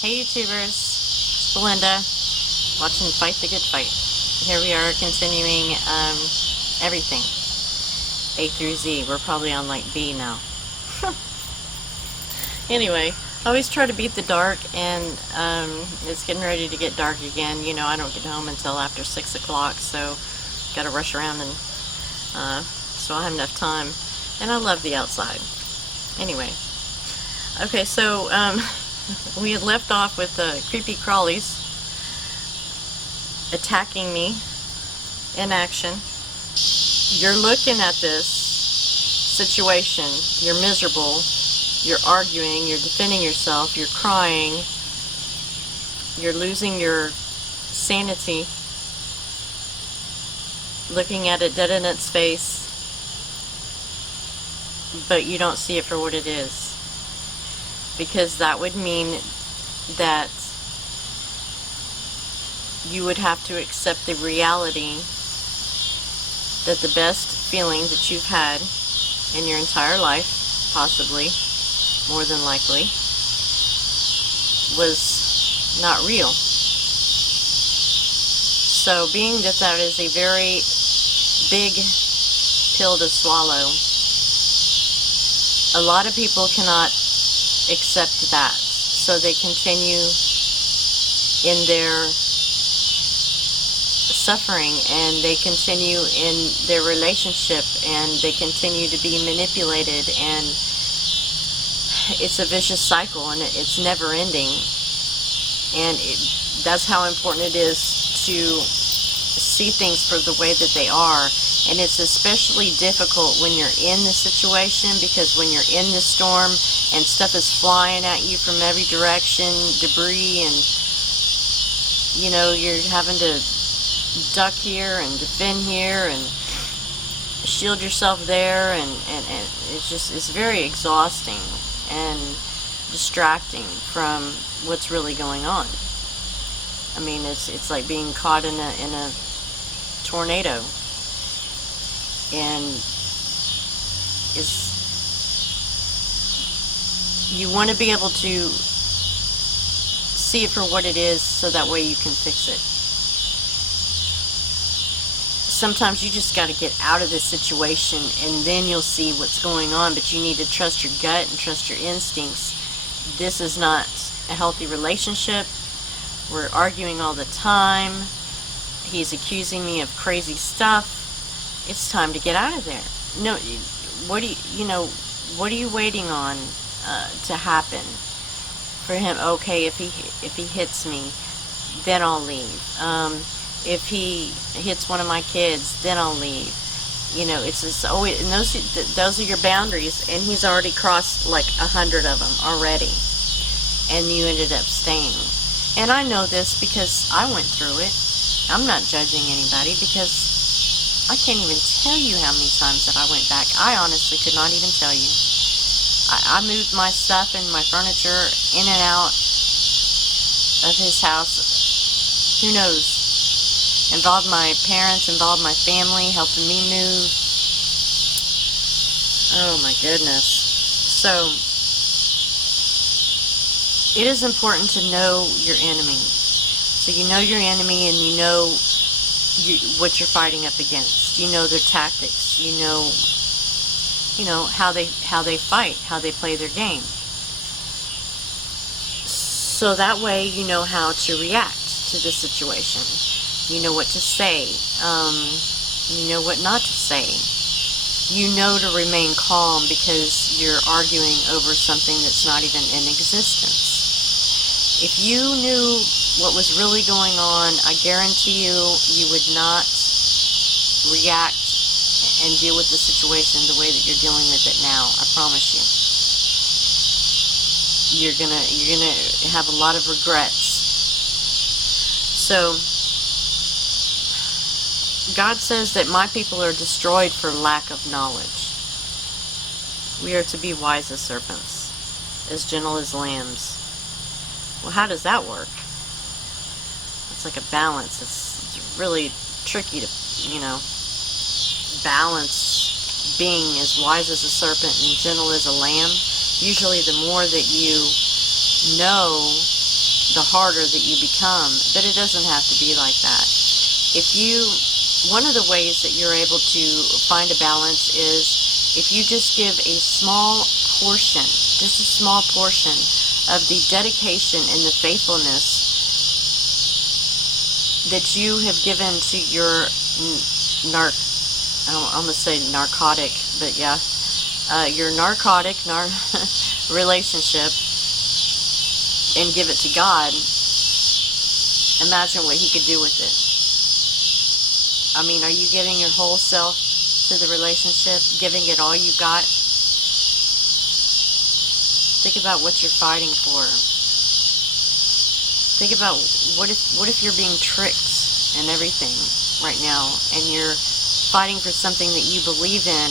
Hey YouTubers, it's Belinda, watching Fight the Good Fight. Here we are continuing everything, A through Z. We're probably on like B now. Anyway, I always try to beat the dark, and it's getting ready to get dark again. You know, I don't get home until after 6 o'clock, so gotta rush around, and so I have enough time. And I love the outside. Anyway, okay, so we had left off with the creepy crawlies attacking me in action. You're looking at this situation, you're miserable, you're arguing, you're defending yourself, you're crying, you're losing your sanity, looking at it dead in its face, but you don't see it for what it is. Because that would mean that you would have to accept the reality that the best feeling that you've had in your entire life, possibly, more than likely, was not real. So being that that is a very big pill to swallow, a lot of people cannot accept that, so they continue in their suffering, and they continue in their relationship, and they continue to be manipulated, and it's a vicious cycle, and it's never ending. And that's how important it is to see things for the way that they are. And it's especially difficult when you're in the situation, because when you're in the storm and stuff is flying at you from every direction, debris, and you know, you're having to duck here and defend here and shield yourself there, and it's just, it's very exhausting and distracting from what's really going on. I mean, it's like being caught in a tornado. And you want to be able to see it for what it is, so that way you can fix it. Sometimes you just got to get out of this situation, and then you'll see what's going on, but you need to trust your gut and trust your instincts. This is not a healthy relationship. We're arguing all the time. He's accusing me of crazy stuff. It's time to get out of there. No, what are you waiting on to happen for him? Okay, if he hits me, then I'll leave. If he hits one of my kids, then I'll leave. You know, it's just always, and those are your boundaries, and he's already crossed like 100 of them already, and you ended up staying. And I know this because I went through it. I'm not judging anybody, because I can't even tell you how many times that I went back. I honestly could not even tell you. I moved my stuff and my furniture in and out of his house. Who knows? Involved my parents, involved my family, helping me move. Oh my goodness. So, it is important to know your enemy. So you know your enemy, and you know what you're fighting up against. You know their tactics. You know how they fight, how they play their game. So that way you know how to react to the situation. You know what to say. You know what not to say. You know to remain calm, because you're arguing over something that's not even in existence. If you knew what was really going on, I guarantee you would not react and deal with the situation the way that you're dealing with it now. I promise you. You're gonna have a lot of regrets. So God says that my people are destroyed for lack of knowledge. We are to be wise as serpents, as gentle as lambs. Well, how does that work? It's like a balance. It's really tricky to, balance being as wise as a serpent and gentle as a lamb. Usually the more that you know the harder that you become. But it doesn't have to be like that. One of the ways that you're able to find a balance is if you just give a small portion, just a small portion of the dedication and the faithfulness that you have given to your I almost say narcotic, but yeah, your narcotic relationship, and give it to God, imagine what He could do with it. I mean, are you giving your whole self to the relationship, giving it all you got? Think about what you're fighting for. Think about what if you're being tricked and everything right now, and you're fighting for something that you believe in,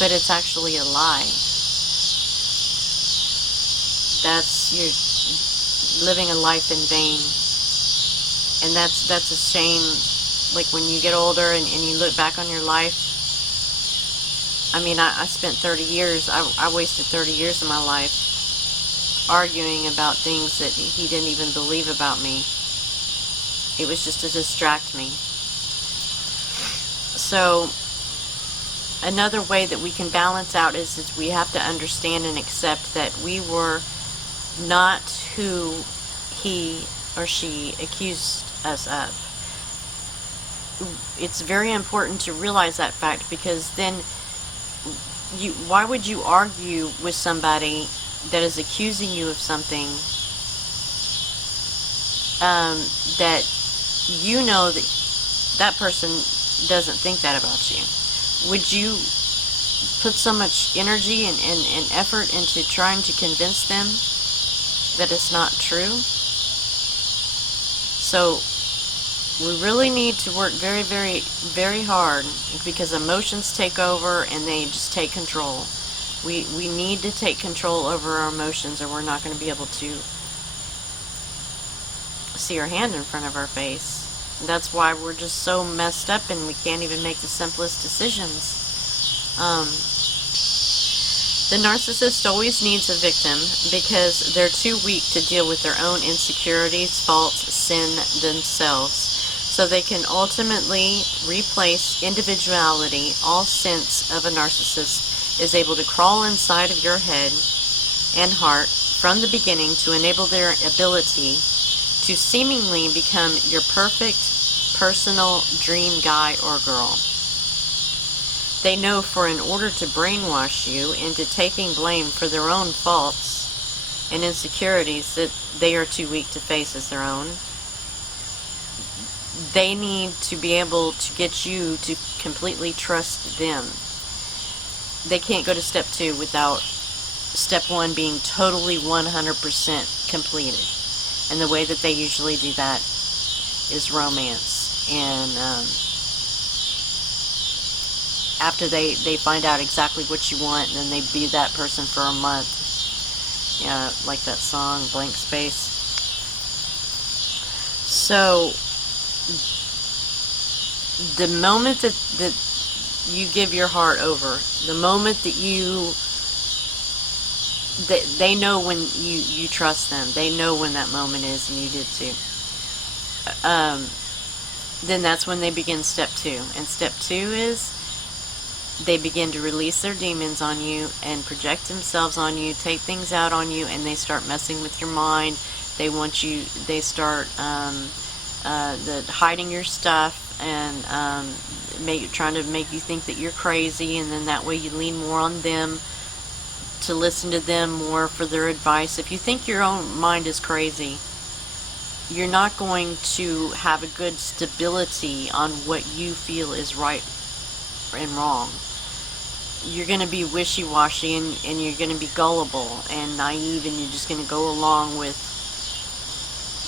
but it's actually a lie. You're living a life in vain, and that's a shame. Like when you get older and you look back on your life. I mean, I spent 30 years. I wasted 30 years of my life arguing about things that He didn't even believe about me. It was just to distract me. So another way that we can balance out is we have to understand and accept that we were not who he or she accused us of. It's very important to realize that fact, because then why would you argue with somebody that is accusing you of something that you know that person doesn't think that about you? Would you put so much energy and effort into trying to convince them that it's not true? So we really need to work very, very, very hard, because emotions take over and they just take control. We need to take control over our emotions, or we're not going to be able to see our hand in front of our face. That's why we're just so messed up and we can't even make the simplest decisions. The narcissist always needs a victim because they're too weak to deal with their own insecurities, faults, sin themselves. So they can ultimately replace individuality. All sense of a narcissist is able to crawl inside of your head and heart from the beginning to enable their ability to seemingly become your perfect personal dream guy or girl. They know for in order to brainwash you into taking blame for their own faults and insecurities that they are too weak to face as their own, they need to be able to get you to completely trust them. They can't go to step 2 without step 1 being totally 100% completed. And the way that they usually do that is romance. And after they find out exactly what you want, and then they be that person for a month. Yeah, like that song, Blank Space. So the moment that you give your heart over, the moment that they know when you trust them, they know when that moment is, and you did too. Then that's when they begin step 2. And step 2 is they begin to release their demons on you and project themselves on you, take things out on you, and they start messing with your mind. They start hiding your stuff and trying to make you think that you're crazy, and then that way you lean more on them, to listen to them more for their advice. If you think your own mind is crazy, you're not going to have a good stability on what you feel is right and wrong. You're going to be wishy-washy, and you're going to be gullible and naive, and you're just going to go along with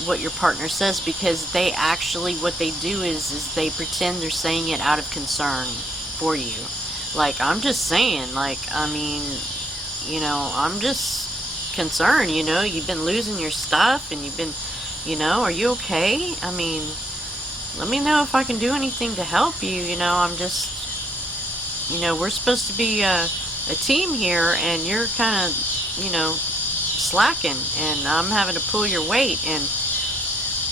what your partner says, because they actually, what they do is they pretend they're saying it out of concern for you. Like, I'm just saying, like, I mean, you know, I'm just concerned, you know, you've been losing your stuff, and you've been, you know, are you okay? I mean, let me know if I can do anything to help you, you know, I'm just, you know, we're supposed to be a team here, and you're kind of, you know, slacking, and I'm having to pull your weight, and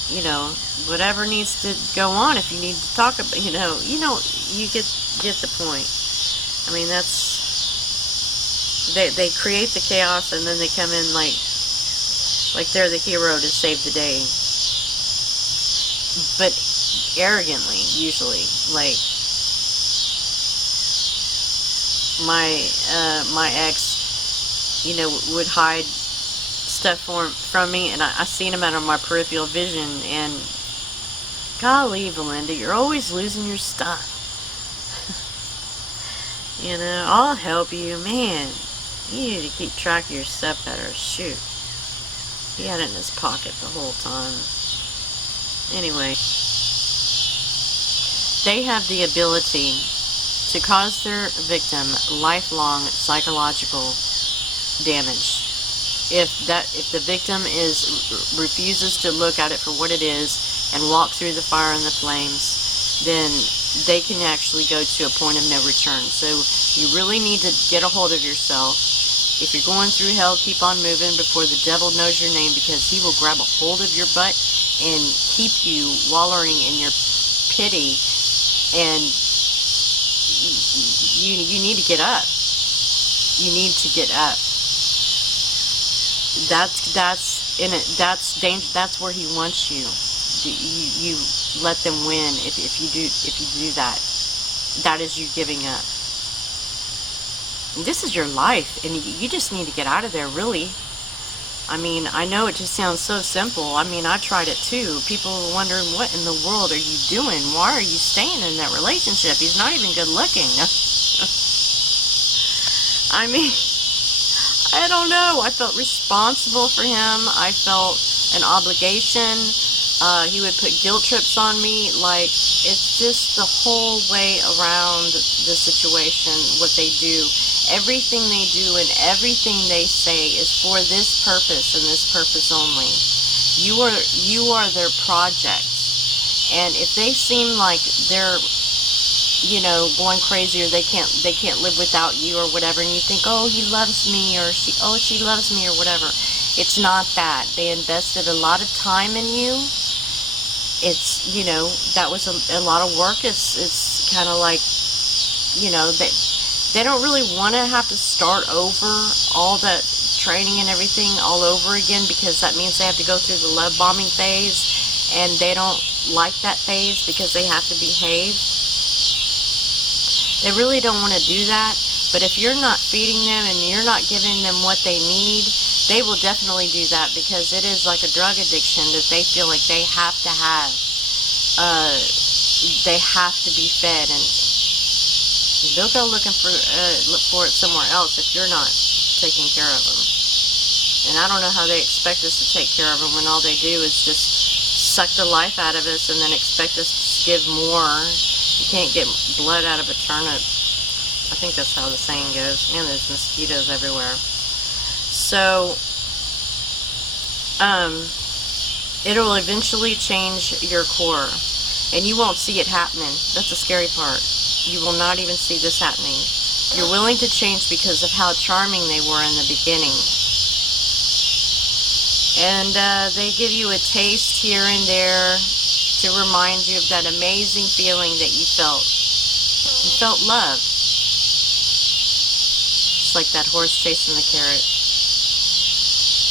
you know, whatever needs to go on. If you need to talk about, you get the point. I mean, they create the chaos, and then they come in like they're the hero to save the day, but arrogantly, usually. Like my ex, would hide stuff from me, and I seen him out of my peripheral vision, and golly, Belinda, you're always losing your stuff. I'll help you, man. You need to keep track of your stuff better. Shoot. He had it in his pocket the whole time. Anyway, they have the ability to cause their victim lifelong psychological damage. If the victim refuses to look at it for what it is and walk through the fire and the flames, then they can actually go to a point of no return. So you really need to get a hold of yourself. If you're going through hell, keep on moving before the devil knows your name, because he will grab a hold of your butt and keep you wallowing in your pity. And you need to get up. You need to get up. That's in it. That's danger. That's where he wants you. You let them win. If you do that, that is you giving up. This is your life, and you just need to get out of there, really. I mean, I know it just sounds so simple. I mean, I tried it too. People were wondering, what in the world are you doing? Why are you staying in that relationship? He's not even good looking. I mean, I don't know. I felt responsible for him. I felt an obligation. He would put guilt trips on me. Like, it's just the whole way around the situation, what they do. Everything they do and everything they say is for this purpose and this purpose only. You are their project. And if they seem like they're, going crazy, or they can't live without you or whatever, and you think, oh, he loves me, or she loves me, or whatever. It's not that. They invested a lot of time in you. It's, that was a lot of work. It's kind of like, they don't really want to have to start over all that training and everything all over again, because that means they have to go through the love bombing phase, and they don't like that phase because they have to behave. They really don't want to do that, but if you're not feeding them and you're not giving them what they need, they will definitely do that, because it is like a drug addiction that they feel like they have to have. They have to be fed, and they'll go look for it somewhere else if you're not taking care of them. And I don't know how they expect us to take care of them when all they do is just suck the life out of us and then expect us to give more. You can't get blood out of a turnip. I think that's how the saying goes. Man, there's mosquitoes everywhere. So, it'll eventually change your core, and you won't see it happening. That's the scary part. You will not even see this happening. You're willing to change because of how charming they were in the beginning. And they give you a taste here and there to remind you of that amazing feeling that you felt. You felt love. It's like that horse chasing the carrot.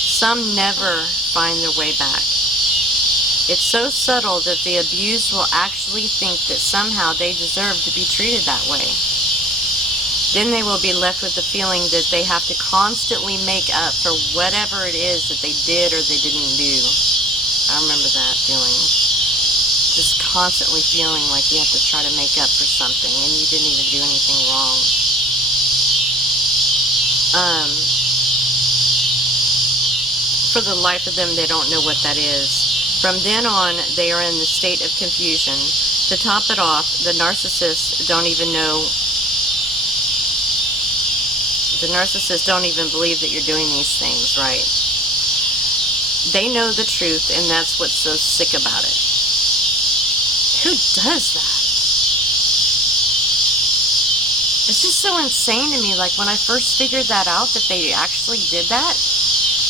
Some never find their way back. It's so subtle that the abused will actually think that somehow they deserve to be treated that way. Then they will be left with the feeling that they have to constantly make up for whatever it is that they did or they didn't do. I remember that feeling. Just constantly feeling like you have to try to make up for something and you didn't even do anything wrong. For the life of them, they don't know what that is. From then on, they are in the state of confusion. To top it off, the narcissists don't even believe that you're doing these things, right? They know the truth, and that's what's so sick about it. Who does that? It's just so insane to me. Like, when I first figured that out, that they actually did that,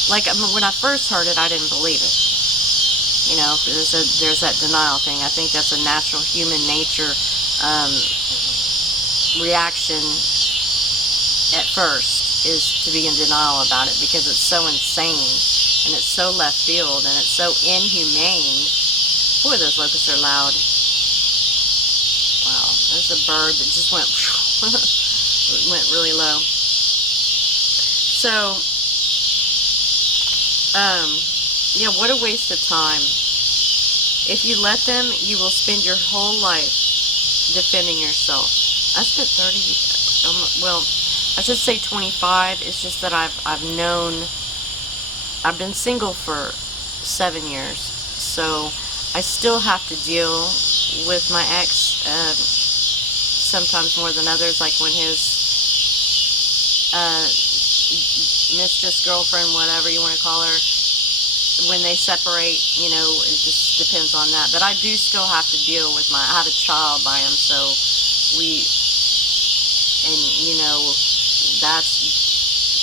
like, I mean, when I first heard it, I didn't believe it. You know, there's that denial thing. I think that's a natural human nature reaction at first, is to be in denial about it, because it's so insane and it's so left field and it's so inhumane. Boy, those locusts are loud. Wow, there's a bird that just went went really low. So yeah, what a waste of time. If you let them, you will spend your whole life defending yourself. I spent 30, well, I should say 25. It's just that I've been single for 7 years, so I still have to deal with my ex, sometimes more than others, like when his mistress, girlfriend, whatever you want to call her, when they separate, you know, it just depends on that. But I do still have to deal with I had a child by him, so and you know, that's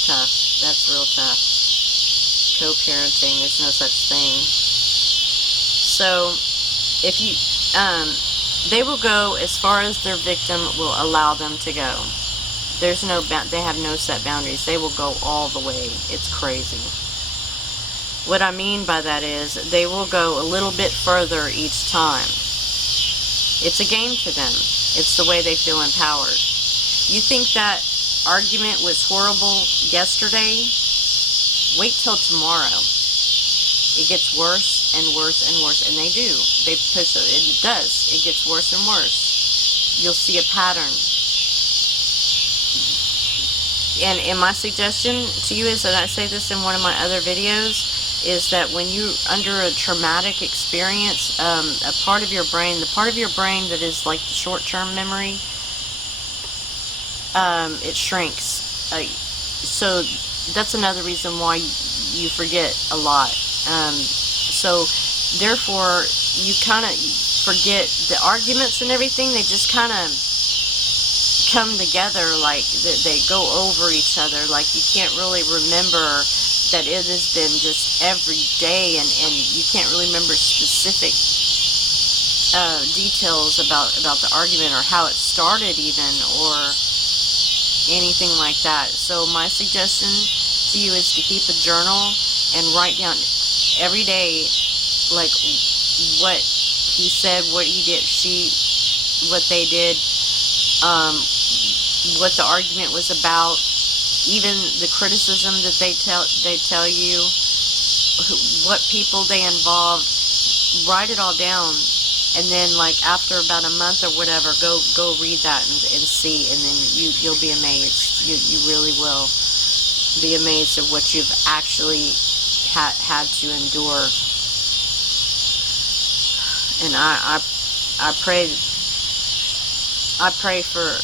tough. That's real tough. Co-parenting, there's no such thing. So, if you, they will go as far as their victim will allow them to go. There's no, they have no set boundaries. They will go all the way. It's crazy. What I mean by that is, they will go a little bit further each time. It's a game to them. It's the way they feel empowered. You think that argument was horrible yesterday? Wait till tomorrow. It gets worse and worse and worse, and they do. They push it. It does. It gets worse and worse. You'll see a pattern. And my suggestion to you is, and I say this in one of my other videos, is that when you're under a traumatic experience, a part of your brain, the part of your brain that is like the short-term memory, it shrinks. So that's another reason why you forget a lot. So therefore, you kind of forget the arguments and everything. They just kind of come together, like they go over each other. Like you can't really remember that it has been just every day, and you can't really remember specific details about the argument, or how it started even, or anything like that. So my suggestion to you is to keep a journal and write down every day, like what he said, what he did, what they did, what the argument was about, even the criticism that they tell you, what people they involved. Write it all down, and then like after about a month or whatever, go read that and see, and then you'll be amazed. You really will be amazed at what you've actually had to endure. And I pray for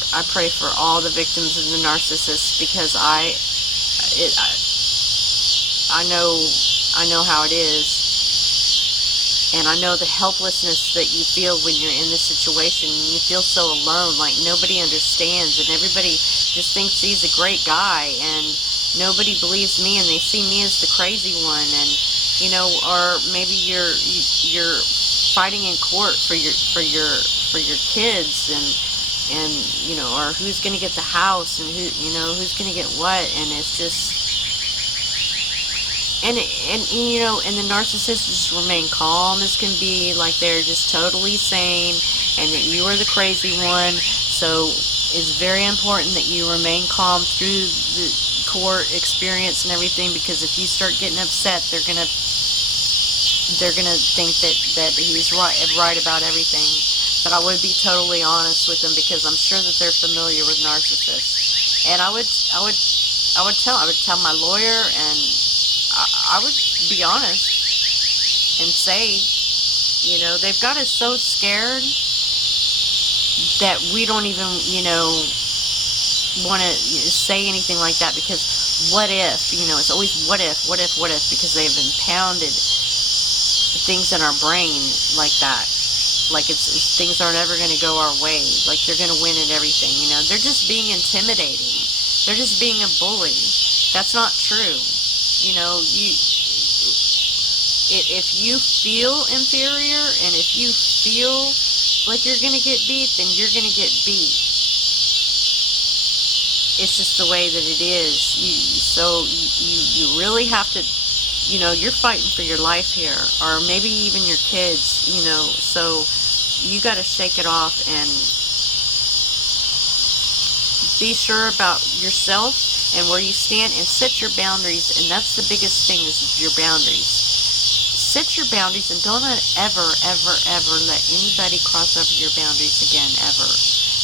all the victims of the narcissists, because I know how it is, and I know the helplessness that you feel when you're in this situation. You feel so alone, like nobody understands, and everybody just thinks he's a great guy, and nobody believes me, and they see me as the crazy one, and you know, or maybe you're fighting in court for your kids, and you know, or who's going to get the house, and who's going to get what, and it's just, and you know, and the narcissists just remain calm as can be, like they're just totally sane, and that you are the crazy one. So it's very important that you remain calm through the court experience and everything, because if you start getting upset, they're gonna think that he's right about everything. But I would be totally honest with them, because I'm sure that they're familiar with narcissists. And I would tell my lawyer, and I would be honest and say, you know, they've got us so scared that we don't even, you know, want to say anything like that, because what if, you know, it's always what if, because they've impounded things in our brain like that. Like it's things aren't ever going to go our way. Like they're going to win at everything, you know. They're just being intimidating. They're just being a bully. That's not true. You know, if you feel inferior and if you feel like you're gonna get beat, then you're gonna get beat. It's just the way that it is. You really have to, you know, you're fighting for your life here, or maybe even your kids, you know, so you got to shake it off and be sure about yourself and where you stand, and set your boundaries. And that's the biggest thing, is your boundaries. Set your boundaries, and don't ever let anybody cross over your boundaries again, ever.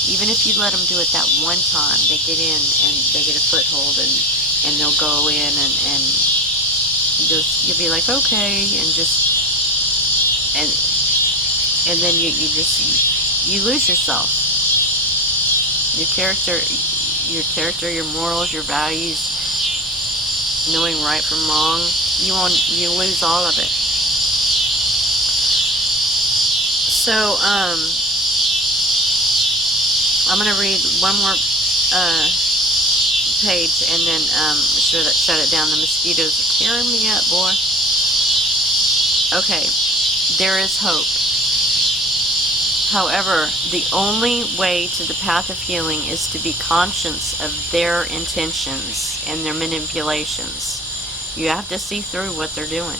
Even if you let them do it that one time, they get in and they get a foothold, and they'll go in and just, you'll be like, okay, and just, and then you lose yourself. Your character, your morals, your values, knowing right from wrong, you lose all of it. So, I'm going to read one more page, and then shut it down. The mosquitoes are tearing me up, boy. Okay, there is hope. However, the only way to the path of healing is to be conscious of their intentions and their manipulations. You have to see through what they're doing.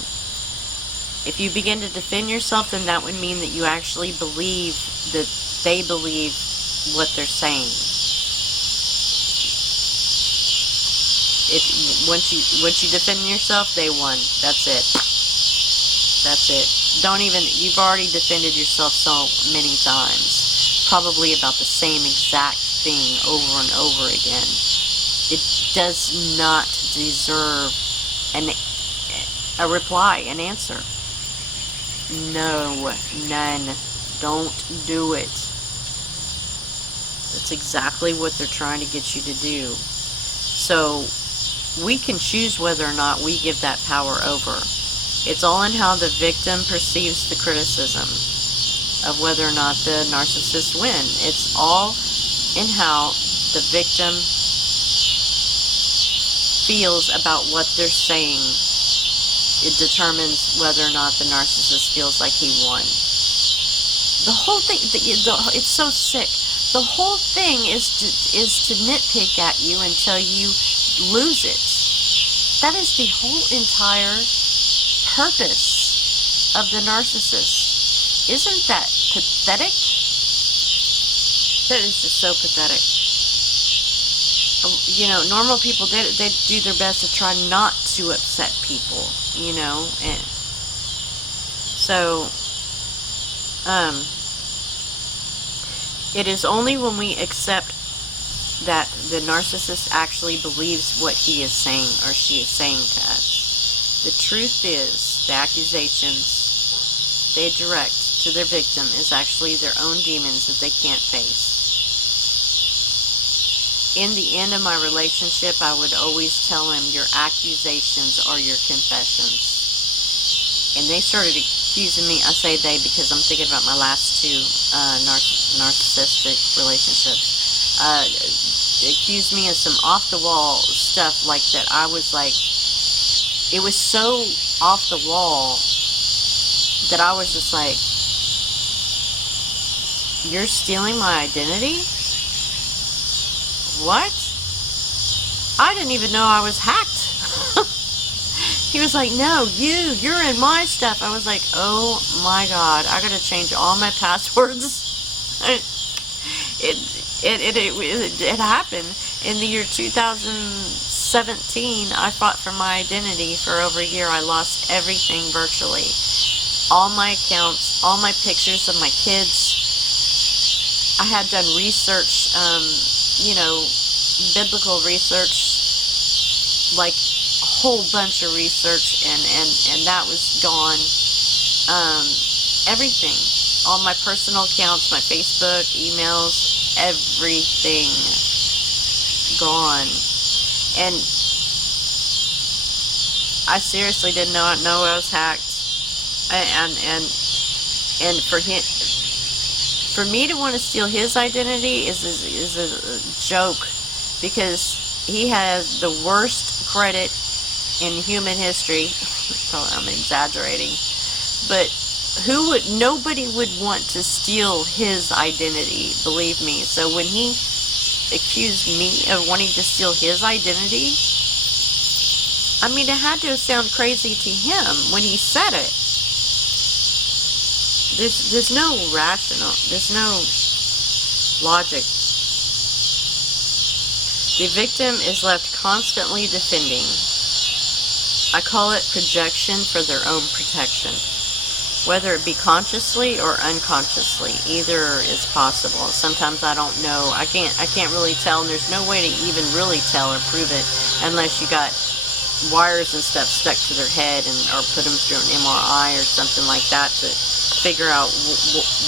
If you begin to defend yourself, then that would mean that you actually believe that they believe what they're saying. Once you defend yourself, they won. That's it. That's it. You've already defended yourself so many times, probably about the same exact thing over and over again. It does not deserve a reply, an answer. No, none. Don't do it. That's exactly what they're trying to get you to do. So we can choose whether or not we give that power over. It's all in how the victim perceives the criticism of whether or not the narcissists win. It's all in how the victim feels about what they're saying. It determines whether or not the narcissist feels like he won. The whole thing, it's so sick. The whole thing is to nitpick at you until you lose it. That is the whole entire purpose of the narcissist. Isn't that pathetic? That is just so pathetic. You know, normal people, they do their best to try not to upset people, you know, and so it is only when we accept that the narcissist actually believes what he is saying or she is saying to us. The truth is, the accusations they direct to their victim is actually their own demons that they can't face. In the end of my relationship, I would always tell him, your accusations are your confessions. And they started accusing me, I say they because I'm thinking about my last two narcissistic relationships. Accused me of some off-the-wall stuff like that. I was like, it was so off the wall that I was just like, you're stealing my identity? What? I didn't even know I was hacked. He was like, no, you're in my stuff. I was like, oh my God, I gotta change all my passwords. It happened. In the year 2017, I fought for my identity for over a year. I lost everything virtually. All my accounts, all my pictures of my kids. I had done research, you know, biblical research, like a whole bunch of research, and that was gone. Everything, all my personal accounts, my Facebook, emails, everything gone. And I seriously didn't know I was hacked. And for me to want to steal his identity is a joke, because he has the worst credit in human history. Probably I'm exaggerating, but nobody would want to steal his identity, believe me. So when he accused me of wanting to steal his identity, I mean, it had to sound crazy to him when he said it. There's no rational, there's no logic. The victim is left constantly defending. I call it projection for their own protection. Whether it be consciously or unconsciously, either is possible. Sometimes I don't know. I can't really tell, and there's no way to even really tell or prove it unless you got wires and stuff stuck to their head or put them through an MRI or something like that to figure out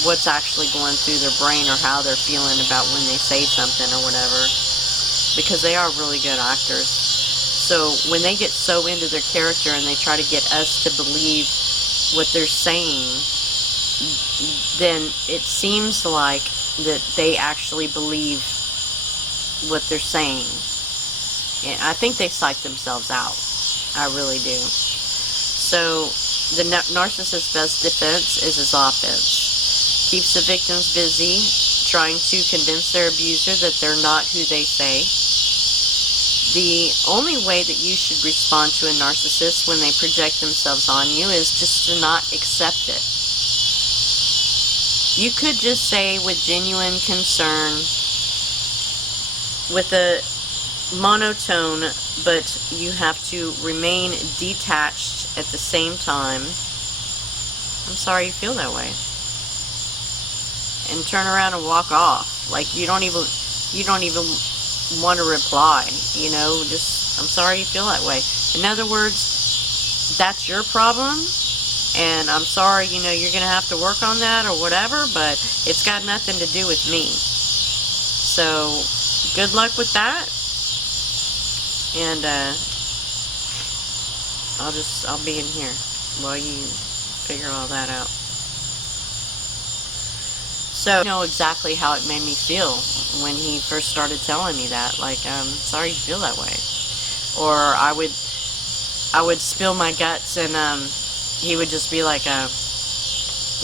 what's actually going through their brain or how they're feeling about when they say something or whatever, because they are really good actors. So when they get so into their character and they try to get us to believe what they're saying, then it seems like that they actually believe what they're saying. And I think they psych themselves out. I really do. So the narcissist's best defense is his offense. Keeps the victims busy, trying to convince their abuser that they're not who they say. The only way that you should respond to a narcissist when they project themselves on you is just to not accept it. You could just say with genuine concern, with a monotone, but you have to remain detached at the same time. I'm sorry you feel that way. And turn around and walk off. Like you don't even want to reply, you know, just, I'm sorry you feel that way. In other words, that's your problem, and I'm sorry, you know, you're going to have to work on that or whatever, but it's got nothing to do with me. So, good luck with that, and I'll be in here while you figure all that out. So, I know exactly how it made me feel when he first started telling me that. Like, sorry you feel that way. Or I would spill my guts, and he would just be like,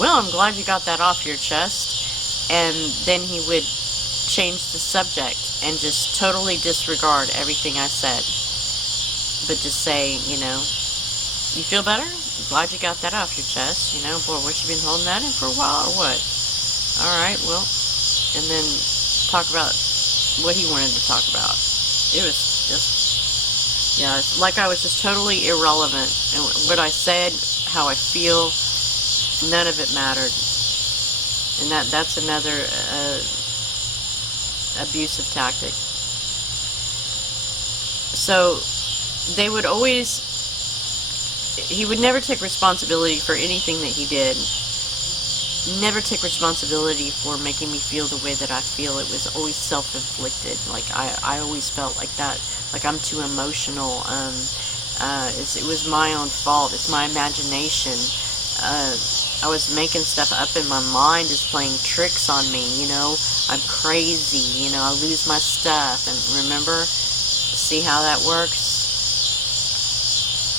well, I'm glad you got that off your chest. And then he would change the subject and just totally disregard everything I said. But just say, you know, you feel better? I'm glad you got that off your chest. You know, boy, what, you been holding that in for a while or what? Alright, well, and then talk about what he wanted to talk about. It was just, yeah, it's like I was just totally irrelevant. And what I said, how I feel, none of it mattered. And that's another abusive tactic. So, they would always, he would never take responsibility for anything that he did. Never take responsibility for making me feel the way that I feel. It was always self-inflicted. Like I always felt like that, like I'm too emotional. It was my own fault. It's my imagination. I was making stuff up in my mind, just playing tricks on me. You know, I'm crazy. You know, I lose my stuff. And remember, see how that works.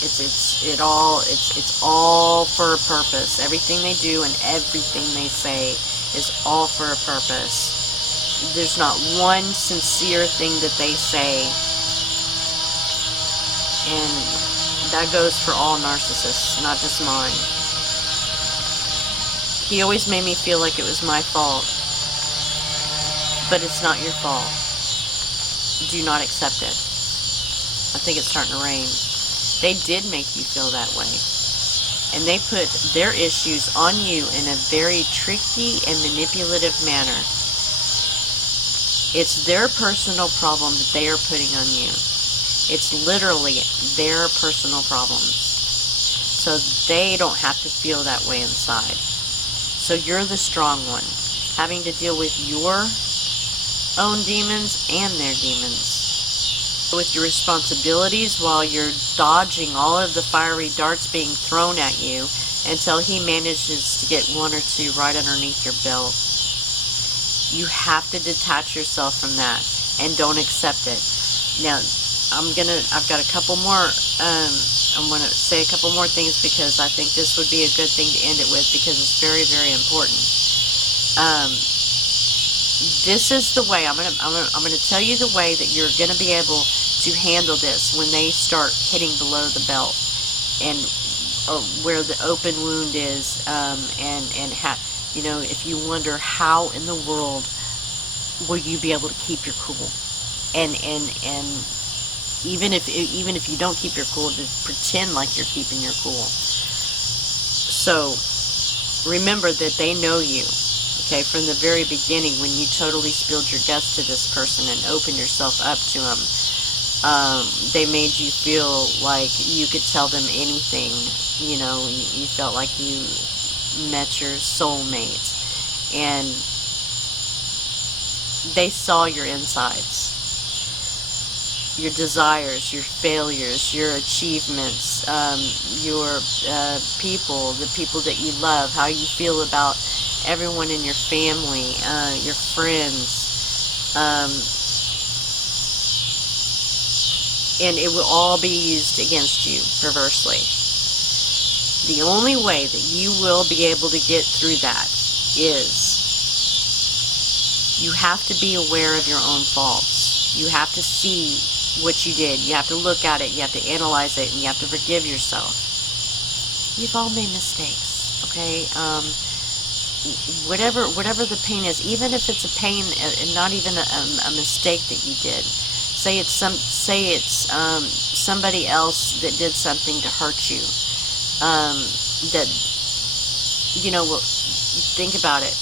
It's all for a purpose. Everything they do and everything they say is all for a purpose. There's not one sincere thing that they say. And that goes for all narcissists, not just mine. He always made me feel like it was my fault. But it's not your fault. Do not accept it. I think it's starting to rain. They did make you feel that way. And they put their issues on you in a very tricky and manipulative manner. It's their personal problem that they are putting on you. It's literally their personal problems. So they don't have to feel that way inside. So you're the strong one, having to deal with your own demons and their demons. With your responsibilities while you're dodging all of the fiery darts being thrown at you until he manages to get one or two right underneath your belt. You have to detach yourself from that and don't accept it. Now, I've got a couple more, I'm gonna say a couple more things because I think this would be a good thing to end it with because it's very, very important. This is the way, I'm gonna tell you the way that you're gonna be able to handle this when they start hitting below the belt and where the open wound is, and if you wonder how in the world will you be able to keep your cool, and even if you don't keep your cool, to pretend like you're keeping your cool. So remember that they know you. Okay, from the very beginning, when you totally spilled your guts to this person and opened yourself up to them, they made you feel like you could tell them anything. You felt like you met your soulmate, and they saw your insides, your desires, your failures, your achievements, your people, the people that you love, how you feel about everyone in your family, your friends, and it will all be used against you perversely. The only way that you will be able to get through that is you have to be aware of your own faults. You have to see what you did. You have to look at it. You have to analyze it, and you have to forgive yourself. We've all made mistakes, okay? Whatever the pain is, even if it's a pain and not even a mistake that you did. Say it's somebody else that did something to hurt you. Think about it.